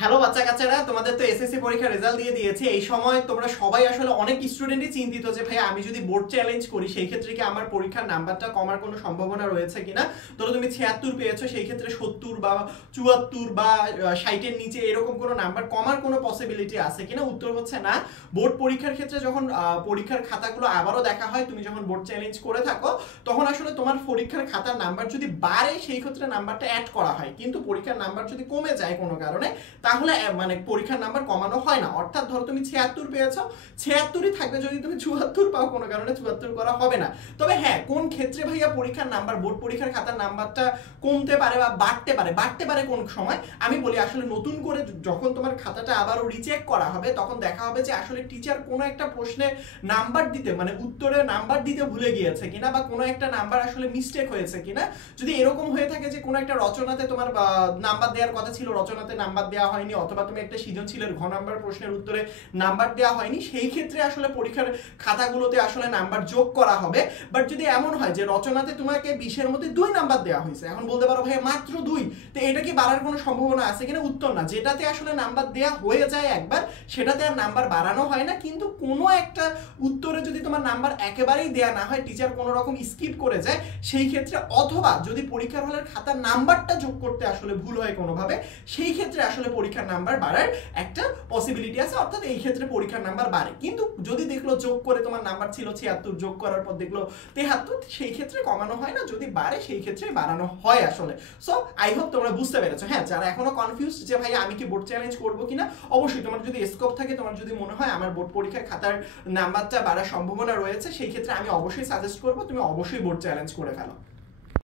Hello বাচ্চা কাচ্চারা, তোমাদের তো এসএসসি পরীক্ষার রেজাল্ট দিয়ে দিয়েছে। এই সময় তোমরা সবাই আসলে অনেক স্টুডেন্টই চিন্তিত যে ভাই আমি যদি বোর্ড চ্যালেঞ্জ করি সেই ক্ষেত্রে কি আমার পরীক্ষার নাম্বারটা কমার কোনো সম্ভাবনা রয়েছে কিনা। ধরো তুমি 76 পেয়েছো, সেই ক্ষেত্রে 70 বা 74 বা 60-এর নিচে এরকম কোনো নাম্বার কমার কোনো পসিবিলিটি আছে কিনা। উত্তর হচ্ছে না। বোর্ড পরীক্ষার ক্ষেত্রে যখন পরীক্ষার খাতাগুলো আবারও দেখা হয়, তুমি যখন বোর্ড চ্যালেঞ্জ করে থাকো তখন আসলে তোমার পরীক্ষার খাতার নাম্বার যদি বাড়ে সেই ক্ষেত্রে নাম্বারটা অ্যাড করা হয়, কিন্তু পরীক্ষার নাম্বার যদি কমে যায় কোনো কারণে তাহলে মানে পরীক্ষার নাম্বার কমানো হয় না। অর্থাৎ ধরো তুমি 76 পেয়েছো, 76ই থাকবে। যদি তুমি 74 পাও কোনো কারণে 74 করা হবে না। তবে হ্যাঁ, কোন ক্ষেত্রে ভাইয়া পরীক্ষার নাম্বার, বোর্ড পরীক্ষার খাতার নাম্বারটা কমতে পারে বা বাড়তে পারে কোন সময় আমি বলি। আসলে নতুন করে যখন তোমার খাতাটা আবারও রিচেক করা হবে তখন দেখা হবে যে আসলে টিচার কোনো একটা প্রশ্নে নাম্বার দিতে মানে উত্তরে নাম্বার দিতে ভুলে গিয়েছে কিনা, বা কোনো একটা নাম্বার আসলে মিস্টেক হয়েছে কিনা। যদি এরকম হয়ে থাকে যে কোনো একটা রচনাতে তোমার নাম্বার দেওয়ার কথা ছিল, রচনাতে নাম্বার দেওয়া হয়নি, অথবা তুমি একটা সৃজনশীলের ঘ নাম্বার প্রশ্নের উত্তরে নাম্বার দেওয়া হয়নি, সেই ক্ষেত্রে আসলে পরীক্ষার খাতাগুলোতে আসলে নাম্বার যোগ করা হবে। বাট যদি এমন হয় যে রচনাতে তোমাকে 20-এর মধ্যে 2 নাম্বার দেওয়া হয়েছে, এখন বলতে পারো ভাই মাত্র 2, তো এটা কি বাড়ার কোনো সম্ভাবনা আছে কিনা। উত্তর না। যেটাতে আসলে নাম্বার দেওয়া হয়ে যায় একবার, সেটাতে আর নাম্বার বাড়ানো হয় না। কিন্তু কোনো একটা উত্তরে যদি তোমার নাম্বার একেবারেই দেয়া না হয়, টিচার কোনো রকম স্কিপ করে যায় সেই ক্ষেত্রে, অথবা যদি পরীক্ষার হলের খাতার নাম্বারটা যোগ করতে আসলে ভুল হয় কোনোভাবে, সেই ক্ষেত্রে আসলে পরীক্ষার নাম্বার বাড়ার একটা পসিবিলিটি আছে। অর্থাৎ এই ক্ষেত্রে পরীক্ষার নাম্বার বাড়ে। কিন্তু যদি দেখলো যোগ করে তোমার নাম্বার ছিল 76, যোগ করার পর দেখলো 73, সেই ক্ষেত্রে কমানো হয় না। যদি বাড়ে সেই ক্ষেত্রে বাড়ানো হয় আসলে। সো আই হোপ তোমরা বুঝতে পেরেছো। হ্যাঁ, যারা এখনো কনফিউজ যে ভাই আমি কি বোর্ড চ্যালেঞ্জ করবো কিনা, অবশ্যই তোমার যদি স্কোপ থাকে, তোমার যদি মনে হয় আমার বোর্ড পরীক্ষার খাতার নাম্বারটা বাড়ার সম্ভাবনা রয়েছে, সেই ক্ষেত্রে আমি অবশ্যই সাজেস্ট করবো তুমি অবশ্যই বোর্ড চ্যালেঞ্জ করে ফেলো।